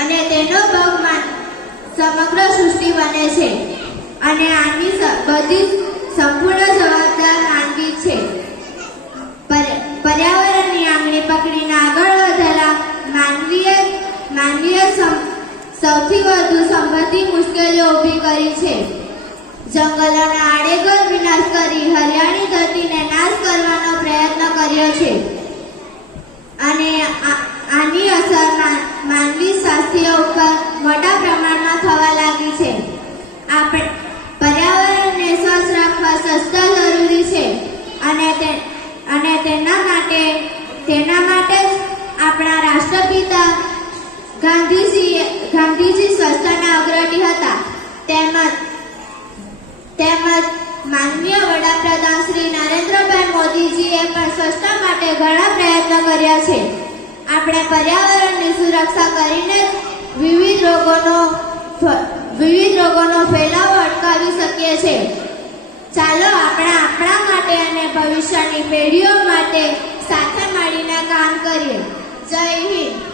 અને તેનો ભોગ સમગ્ર સૃષ્ટિ બને છે અને આની બધી સંપૂર્ણ જવાબદાર માનવી છે. પર્યાવરણની આંગળી પકડીને આગળ વધેલા માનવીએ સૌથી વધુ સંબંધી મુશ્કેલીઓ ઊભી કરી છે. જંગલોના આડેધડ વિનાશ કરી હરિયાળી ધરતીને નાશ કરવાનો પ્રયત્ન કર્યો છે અને આની અસર માનવી સ્વાસ્થ્ય ઉપર મોટા પ્રમાણમાં થવા લાગી છે. આપણે પર્યાવરણને સ્વચ્છ રાખવા સસ્તા જરૂરી છે અને તેના માટે જ આપણા રાષ્ટ્રપિતા ગાંધીજી સ્વચ્છતાના અગ્રણી હતા. તેમજ માનનીય વડાપ્રધાન શ્રી નરેન્દ્રભાઈ મોદીજીએ પણ સ્વચ્છતા માટે ઘણા પ્રયત્નો કર્યા છે. આપણે પર્યાવરણની સુરક્ષા કરીને વિવિધ રોગોનો ફેલાવો અટકાવી શકીએ છીએ. ચાલો આપણે આપણા માટે અને ભવિષ્યની પેઢીઓ માટે સાથે મળીને કામ કરીએ. જય હિન્દ.